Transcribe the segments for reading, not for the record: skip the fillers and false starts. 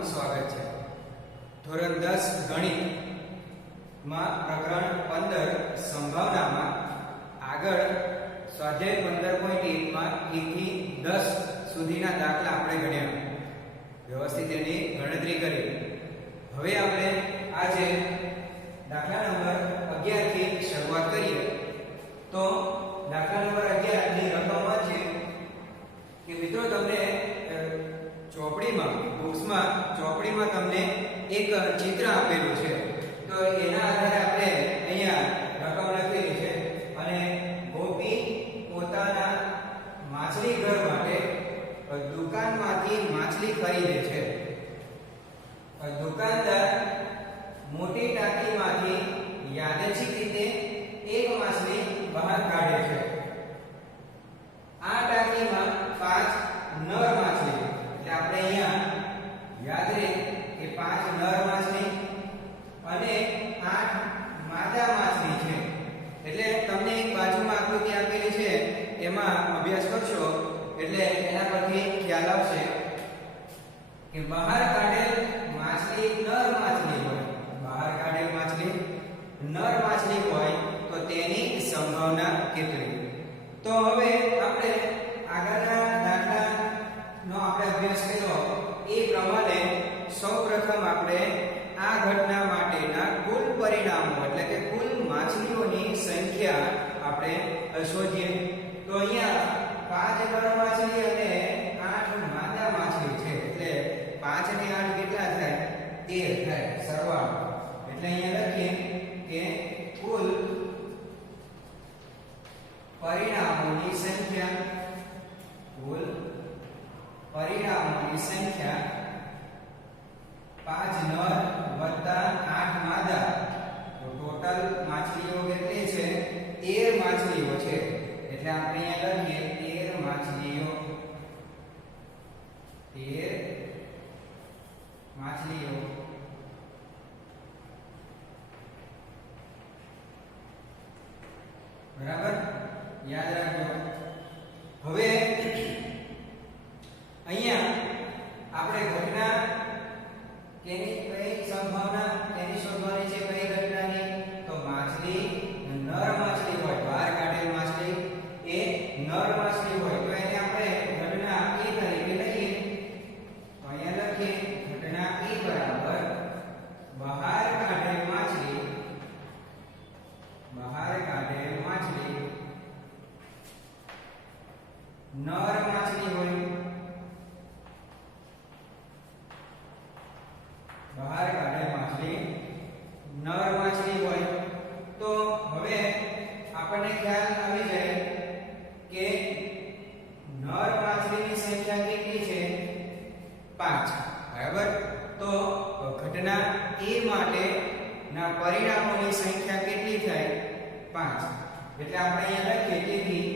આપનું સ્વાગત છે। ધોરણ 10 ગણિત માં પ્રકરણ 15 સંભાવનામાં આગળ સ્વાધ્યાય 15.1 માં 1 થી 10 સુધીના દાખલા આપણે ગણ્યા, વ્યવસ્થિત એની ગણતરી કરી। હવે આપણે આજે દાખલા નંબર 11 થી શરૂઆત કરીએ। તો દાખલા નંબર 11 ની રકમ છે કે મિત્રો તમને ચોપડીમાં બુક્સમાં ચોપડીમાં તમને એક ચિત્ર આપેલું છે, તો એના આધારે આપણે અહીંયા રકમ લખેલી છે અને ગોપી પોતાના માછલી ઘર માટે દુકાનમાંથી માછલી ખરીદે છે। દુકાનદાર મોટી ટાંકીમાંથી યાદચ્છિક રીતે એક માછલી બહાર કાઢે છે। આ ટાંકીમાં 5 નર માછલી, એટલે આપણે અહીંયા યાદ રહે કે 5 નર માછલી અને 8 માદા માછલી છે। એટલે તમને એક બાજુમાં આકૃતિ આપેલી છે, એમાં અભ્યાસ કરશો એટલે એના પરથી ખ્યાલ આવશે કે બહાર કાઢેલ માછલી નર માછલી હોય, બહાર કાઢેલ માછલી નર માછલી હોય તો તેની સંભાવના કેટલી। તો હવે આપણે આગળના દાખલાનો આપણે અભ્યાસ કર્યો એ પ્રમાણે સૌપ્રથમ આપણે આ ઘટના માટેના કુલ પરિણામો એટલે કે કુલ માછલીઓની સંખ્યા આપણે શોધીએ। તો અહીંયા 5 નર માછલી અને 8 માદા માછલી છે, એટલે 5 અને 8 કેટલા થાય? 13 થાય સરવાળો। એટલે અહીંયા લખીએ કે કુલ પરિણામોની સંખ્યા, કુલ પરિણામોની સંખ્યા 5 નર વત્તા 8 માદા, તો ટોટલ માછલીઓ કેટલી છે? 13 માછલીઓ છે। એટલે આપણે અહીંયા લખીએ 13 માછલીઓ, 13 માછલીઓ બરાબર, યાદ રાખજો। હવે અહીંયા આપણે ઘટના કેની કઈ સંભાવના તેની શોધવાની છે, કઈ ઘટનાની? તો માછલી નર માછલી હોય, બહાર કાઢેલ માછલી એ નર માછલી હોય તો એને આપણે ઘટના E તરીકે લઈએ। તો અહીંયા લખીએ ઘટના E બરાબર બહાર કાઢેલ માછલી, બહાર કાઢેલ માછલી નર માછલી હોય, બહાર કાઢેલ માછલી નર માછલી હોય તો હવે આપણને ખ્યાલ આવી જાય કે નર માછલીની સંખ્યા કેટલી છે? 5, બરાબર। તો ઘટના A માટે ના પરિણામોની સંખ્યા કેટલી થાય? 5। એટલે આપણે અહીંયા લખીએ તેથી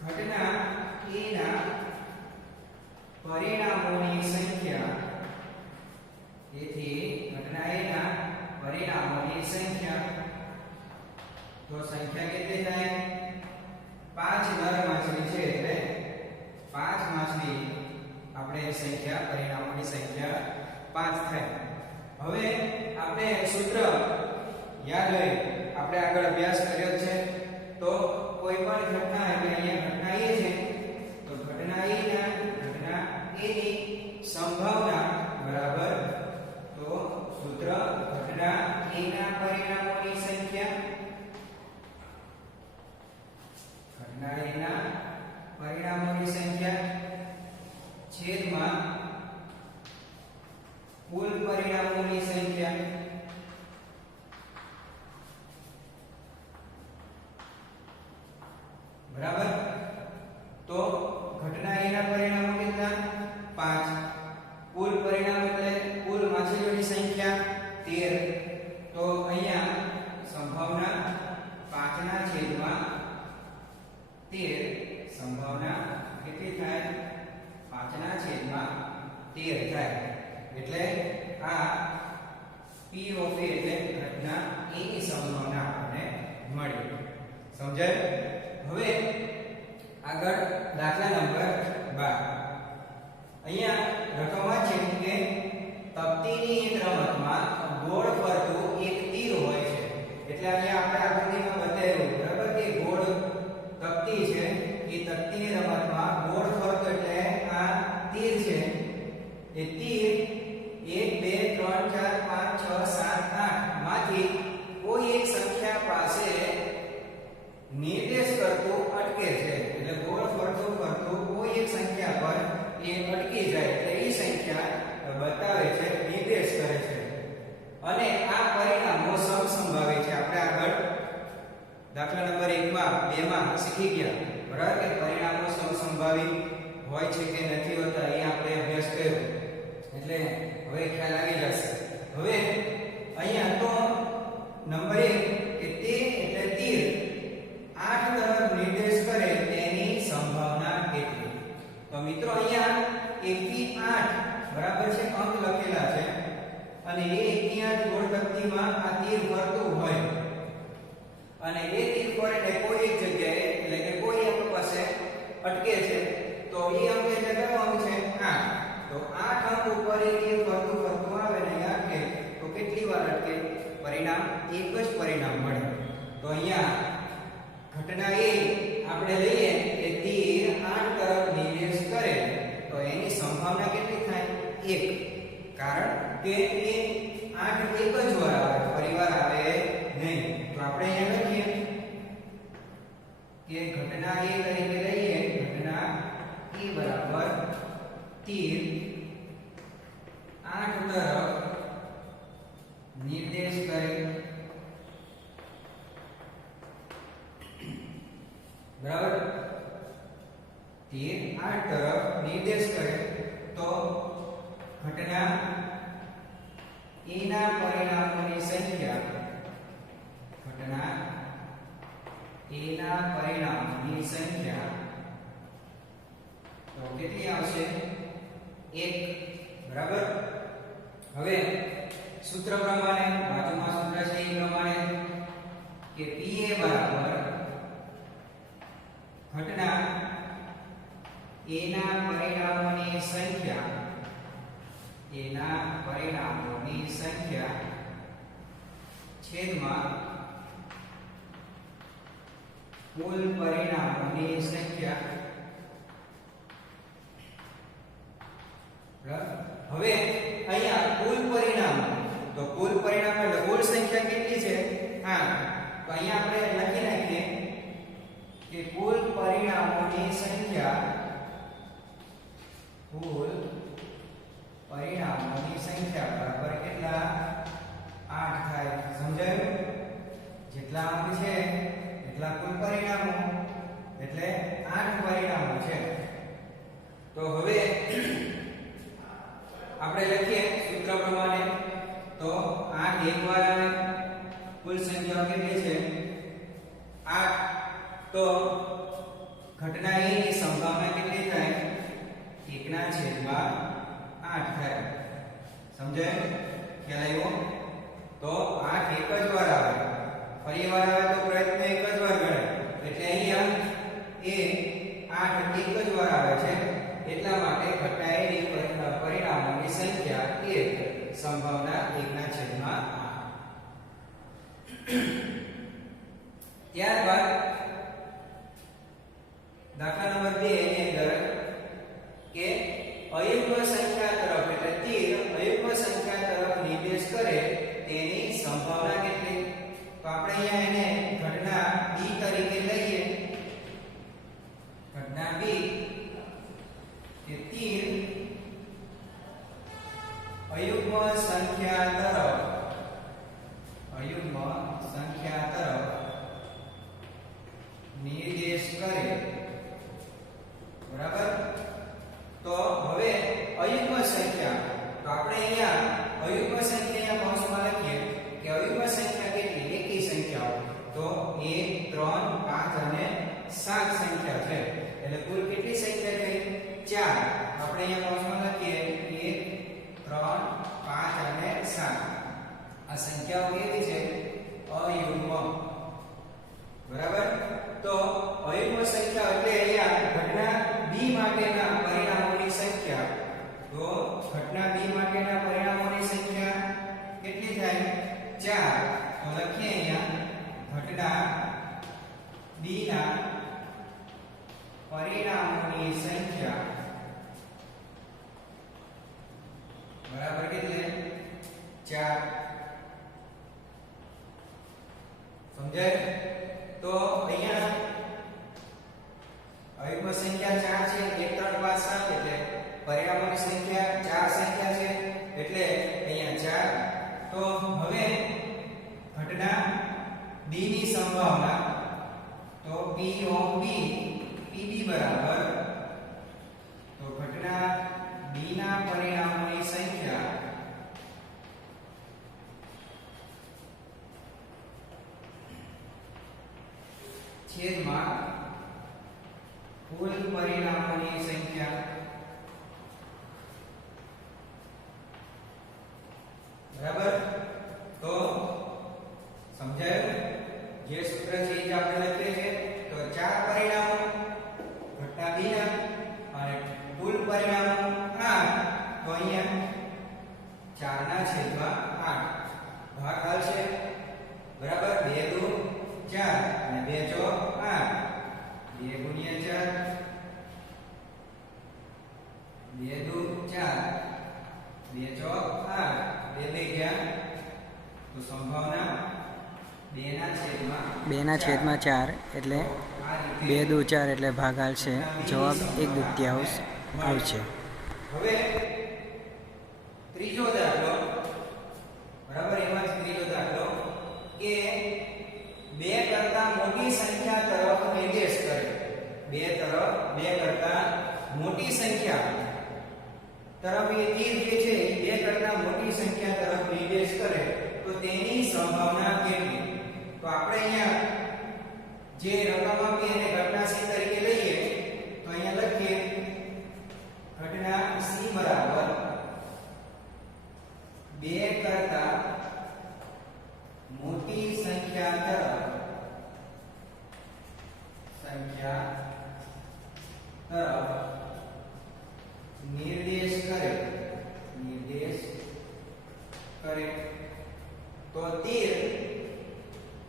ઘટના A ના પરિણામોની સંખ્યા, તેથી ઘટના A ના પરિણામોની સંખ્યા, તો સંખ્યા કેટલી થાય? 5 નર માછલી છે એટલે 5 માછલી આપણે સંખ્યા, પરિણામોની સંખ્યા 5 થાય। હવે આપણે સૂત્ર યાદ હોય, આપણે આગળ અભ્યાસ કર્યો છે। તો કોઈ પણ ઘટના એટલે અહીંયા ઘટના A છે તો ઘટના A ની સંભાવના બરાબર, તો સૂત્ર ઘટના A ના પરિણામોની સંખ્યા, ઘટના A ના પરિણામોની સંખ્યા છેદમાં કુલ પરિણામોની સંખ્યા, બરાબર। તો ઘટના A ના પરિણામો કેટલા? 5, કુલ પરિણામ એટલે કુલ માછલીઓની સંખ્યા 13, તો અહીંયા સંભાવના 5 ના છેદમાં 13, સંભાવના કેટલી થાય? 5 ના છેદમાં 13 થાય। એટલે આ P of A એટલે ઘટના A ની સંભાવના આપણને મળી। સમજાય? હવે આગળ દાખલા નંબર 12। અહીંયા રકમ છે કે એ તીર 1 2 3 4 5 6 7 8 માંથી કોઈ એક સંખ્યા પાસે નિર્દેશ કરતું અટકે છે, એટલે ગોળ ફરતું ફરતું કોઈ એક સંખ્યા પર એ અટકી જાય એટલે એ સંખ્યા બતાવે છે, નિર્દેશ કરે છે અને આ પરિણામો સમસંભાવે છે. આપણે આગળ દાખલા નંબર 1 માં 2 માં શીખી ગયા બરાબર કે પરિણામો સમસંભાવી હોય છે કે નથી હોતા, એ આપણે અભ્યાસ કર્યો એટલે હવે ખ્યાલ આવી જશે. હવે અહીંયા તો નંબર 1 કે તે એટલે તીર 8 તરફ નિર્દેશ કરે તેની સંભાવના કેટલી? તો મિત્રો અહીંયા 1 થી 8 બરાબર છે અંક લખેલા છે અને એ 1 થી 8 ગોળ તકતીમાં આ તીર ફરતું હોય અને એ તીર ફરે કોઈ એક જગ્યાએ એટલે કે કોઈ અંક પાસે અટકે છે તો એ અંક એટલે કયો અંક છે? 8. તો 8 અંક ઉપર એ તીર ફરતું ફરતું આવે ને અટકે તો કેટલી વાર અટકે? પરિણામ એક જ પરિણામ મળે. તો અહીંયા ઘટના એ આપણે લઈએ કે તીર 8 તરફ નિર્દેશ કરે તો એની સંભાવના કેટલી થાય? 1. કારણ કે એ 8 એક જ વાર આવે, ફરીવાર આવે નહીં. તો આપણે અહીંયા લખીએ કે ઘટના એ તરીકે લઈએ ઘટના એ બરાબર તીર 8 તરફ નિર્દેશ કરે બરાબર. તીર 8 તરફ નિર્દેશ કરે તો ઘટના એ ના પરિણામોની સંખ્યા ઘટના એ ના પરિણામોની સંખ્યા તો કેટલી આવશે? 1 બરાબર. હવે સૂત્ર પ્રમાણે બાજુમાં સૂત્ર છે એ પ્રમાણે કે Pa બરાબર ઘટના a ના પરિણામોની સંખ્યા છેદમાં કુલ પરિણામોની સંખ્યા. હવે અહીંયા કુલ પરિણામ તો કુલ પરિણામ એટલે કુલ સંખ્યા કેટલી છે? 8. તો અહીંયા આપણે લખી નાખીએ કે કુલ પરિણામોની સંખ્યા બરાબર કેટલા? 8 થાય. સમજાયું? જેટલા અંક છે એટલા કુલ પરિણામો એટલે 8 પરિણામો છે. તો હવે આપણે લખીએ સૂત્ર પ્રમાણે તો 8 એક વાર આવે, કુલ સંખ્યા કેટલી છે? 8. તો ઘટના a ની સંભાવના કેટલી થાય? 1/8 થાય. સમજાય? ખ્યાલ આવ્યો? તો 8 એક જ વાર આવે, ફરીવાર આવે તો પ્રયત્ન એક જ વાર ગણાય એટલે અહીંયા એ 8 એક જ વાર આવે છે એટલા માટે ઘટના a ની પરિણામોની સંખ્યા 1, સંભાવના 1/8. ત્યારબાદ દાખલા નંબર 2 ની અંદર કે અયુગ્મ સંખ્યા તરફ એટલે તીર અયુગ્મ સંખ્યા તરફ નિર્દેશ કરે તેની સંભાવના કેટલી? તો આપણે અહીંયા એને ઘટના b તરીકે લઈએ. ઘટના b કે તીર અયુગ્મ સંખ્યા તરફ નિર્દેશ કરે બરાબર. તો હવે અયુગ્મ સંખ્યા તો આપણે અહીંયા અયુગ્મ સંખ્યા કૌંસમાં લખીએ કે અયુગ્મ સંખ્યા કેટલી? એકી સંખ્યાઓ. તો 1 3 5 અને 7 સંખ્યા છે એટલે કુલ કેટલી સંખ્યા છે? 4. આપણે અહીંયા કૌંસમાં લખીએ 1 3 5 અને 7. આ સંખ્યાઓ કેવી છે? અયુગ્મ. બરાબર. તો અયુગ્મ સંખ્યા એટલે અહીંયા ઘટના b માટેના પરિણામોની સંખ્યા. તો ઘટના b માટેના પરિણામોની સંખ્યા કેટલી થાય? 4. તો લખીએ અહીંયા ઘટના b ના પરિણામોની સંખ્યા b ની સંભાવના તો p ઓફ b pb બરાબર તો ઘટના b ના પરિણામોની સંખ્યા છેદમાં કુલ પરિણામોની સંખ્યા બરાબર તો સમજાયું જે સૂત્ર છે એ આપણે લખીએ છીએ તો ચાર પરિણામો ઘટના b ના અને કુલ પરિણામો 8 તો અહીંયા 4 ના છેદમાં 8 ભાગાકાર છે બરાબર 2 દુ 4 અને 2 ચોક 8 2 ગુણ્યા 4 2 દુ 4 2 ચોક 8 2 2 ગયા તો સંભાવના 2 ના છેદમાં 4 એટલે 2 દુ 4 એટલે ભાગાકાર છે જવાબ 1/2 આવશે. હવે ત્રીજો દાખલો બરાબર એમાં ત્રીજો દાખલો કે 2 કરતા મોટી સંખ્યા તરફ નિર્દેશ કરે 2 કરતા મોટી સંખ્યા તરફ એ તીર જે છે 2 કરતા મોટી સંખ્યા તરફ નિર્દેશ કરે તો તેની સંભાવના કેટલી તો આપણે અહીંયા જે રકમ આપી એને ઘટના c તરીકે લઈએ તો અહીંયા લખીએ ઘટના c બરાબર 2 કરતા મોટી સંખ્યા તરફ નિર્દેશ કરે તો તીર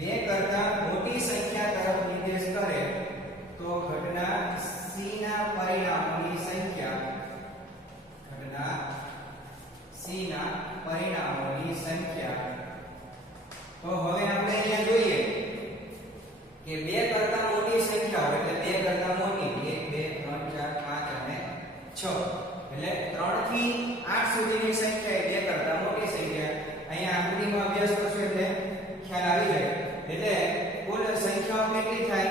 2 કરતા મોટી સંખ્યા તરફ નિર્દેશ કરે તો ઘટના c ના પરિણામોની સંખ્યા તો હવે આપણે અહીંયા જોઈએ કે 2 કરતા મોટી સંખ્યાઓ એટલે 2 કરતા મોટી 1 2 3 4 5 અને 6 એટલે 3 થી 8 સુધીની સંખ્યા એ 2 કરતા મોટી સંખ્યા અહીંયા આકૃતિમાં અભ્યાસ કરશો એટલે ખ્યાલ આવી જાય એટલે કુલ સંખ્યાઓ કેટલી થાય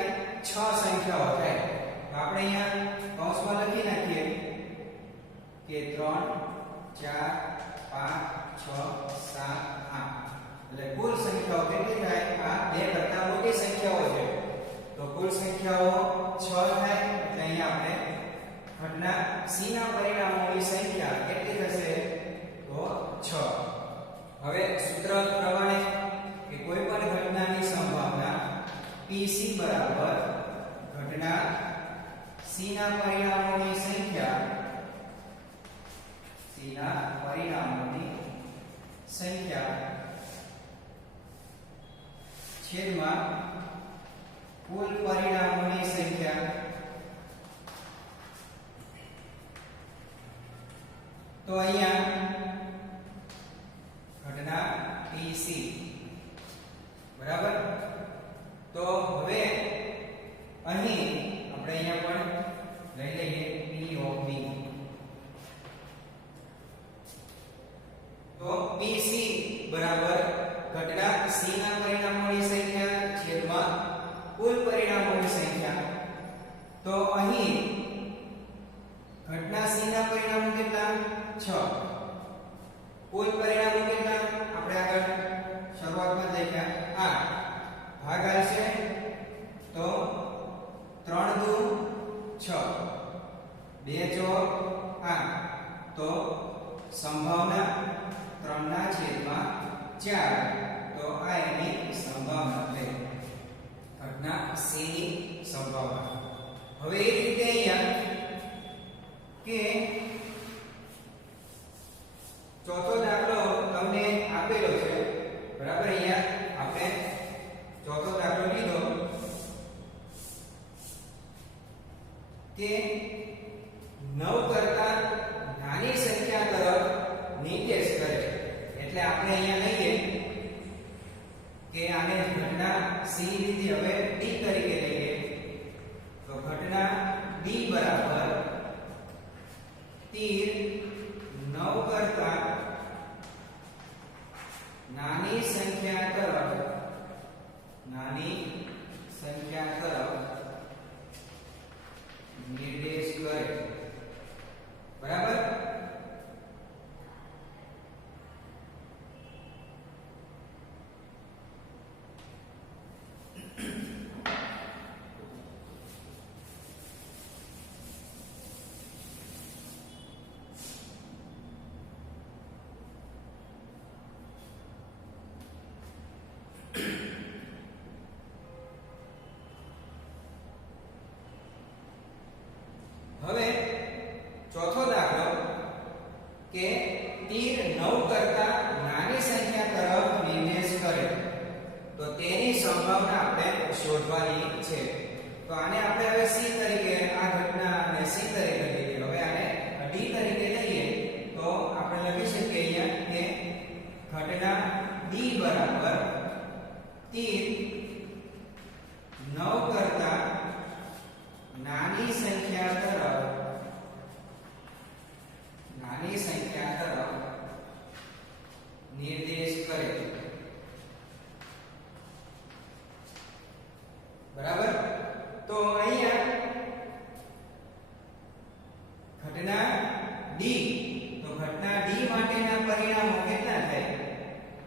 6 સંખ્યાઓ થાય તો આપણે અહીંયા કૌંસમાં લખી નાખીએ કે 3 4 5 6 7 8 એટલે કુલ સંખ્યાઓ કેટલી થાય આ 2 કરતા મોટી સંખ્યાઓ છે તો કુલ સંખ્યાઓ 6 થાય એટલે અહીંયા આપણે ઘટના c ના પરિણામોની સંખ્યા કેટલી થશે તો 6 હવે સૂત્ર પ્રમાણે કે કોઈ પણ ઘટનાની સંભાવના pc બરાબર ઘટના c ના પરિણામોની સંખ્યા છેદમાં કુલ પરિણામોની સંખ્યા તો અહીંયા ઘટના pc બરાબર તો હવે અહીં આપણે અહીંયા પણ લઈ લઈએ p of b તો pc બરાબર ઘટના c ના પરિણામોની સંખ્યા છેદમાં કુલ પરિણામોની સંખ્યા તો અહીં ઘટના c ના પરિણામો કેટલા 6 કુલ પરિણામો કેટલા આપણે આગળ શરૂઆતમાં લખ્યા 8 ભાગાકાર છે તો 3 દુ 6 2 ચોક 8 તો સંભાવના 3 ના છેદમાં 4 તો આ એની સંભાવના છે ઘટના c ની સંભાવના હવે એ રીતે અહીંયા કે ચોથો દાખલો તમને આપેલો છે બરાબર અહીંયા આપણે ચોથો દાખલો લીધો કે 9 કરતા નાની સંખ્યા તરફ નિર્દેશ કરે એટલે આપણે અહીંયા લઈએ કે આને ઘટના c લીધી હવે d તરીકે લઈએ તો ઘટના d બરાબર તીર 9 કરતા તીર 9 કરતા નાની સંખ્યા તરફ નિર્દેશ કરે તો તેની સંભાવના આપણે શોધવાની છે. તો આને આપણે હવે C તરીકે આ ઘટનાને C તરીકે લઈએ. હવે આને D તરીકે લઈએ તો આપણે લખી શકીએ અહીંયા કે ઘટના D બરાબર તીર 9 કરતા નાની સંખ્યા તરફ નિર્દેશ કરે. બરાબર. તો અહીંયા ઘટના D, તો ઘટના D માટેના પરિણામો કેટલા થાય?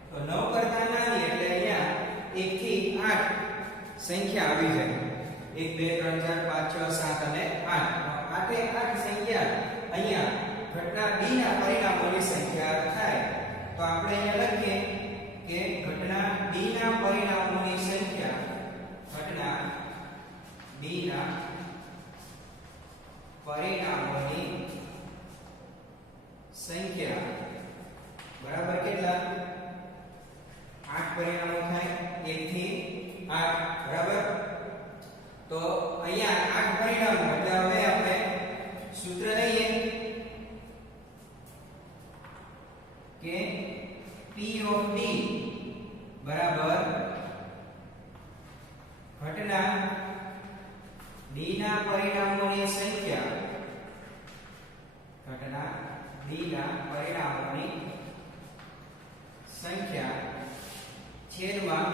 તો 9 કરતા નાની એટલે અહીંયા 1 થી 8 સંખ્યા આવી જાય. 1 2 3 4 5 6 7 અને 8. આટે 8 સંખ્યા અહીંયા ઘટના D ના પરિણામોની સંખ્યા થાય. તો આપણે અહીંયા લખીએ કે ઘટના D ના પરિણામોની સંખ્યા, ઘટના D ના પરિણામોની સંખ્યા બરાબર કેટલા? 8 પરિણામો થાય, 1 થી 8. બરાબર. તો અહીંયા 8 પરિણામો એટલે હવે આપણે સૂત્ર લઈએ કે P of D બરાબર ઘટના D ના પરિણામોની સંખ્યા, ઘટના D ના પરિણામોની સંખ્યા છેદમાં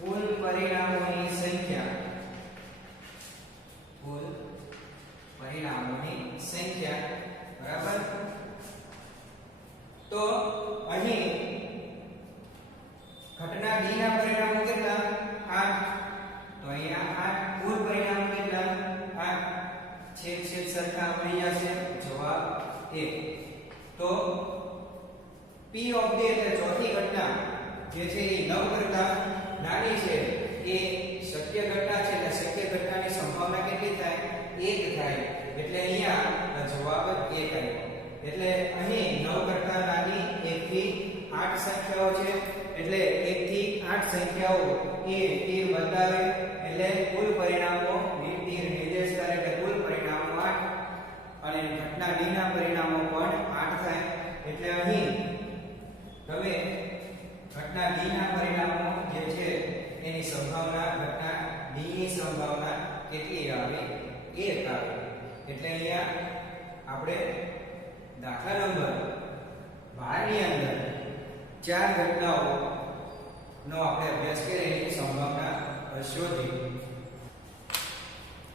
કુલ પરિણામોની સંખ્યા, કુલ પરિણામોની સંખ્યા. બરાબર. તો અહીં ઘટના D ના પરિણામો કેટલા? 8. તો અહીંયા 8 કુલ પરિણામો કેટલા? 8. છેદ છેદ સરખા મળી જશે, જવાબ 1. તો P of D એટલે ચોથી ઘટના જે છે એ 9 કરતા નાની છે, એ શક્ય ઘટના છે એટલે શક્ય ઘટનાની સંભાવના કેટલી થાય? 1 થાય. એટલે અહીંયા જવાબ 1 આવ્યો. એટલે અહીં 9 કરતા નાની 1 થી 8 સંખ્યાઓ છે. એટલે 1 થી 8 સંખ્યાઓ એ તીર બતાવે એટલે કુલ પરિણામો તીર નિર્દેશ કરે એટલે કુલ પરિણામો 8 અને ઘટના D ના પરિણામો પણ 8 થાય. એટલે અહીં હવે ઘટના D ના પરિણામો જે છે એની સંભાવના, ઘટના D ની સંભાવના કેટલી આવે? 1 આવે. એટલે અહીંયા આપણે દાખલા નંબર 12 ની અંદર 4 ઘટનાઓ નો આપણે અભ્યાસ કરી એની સંભાવના શોધી.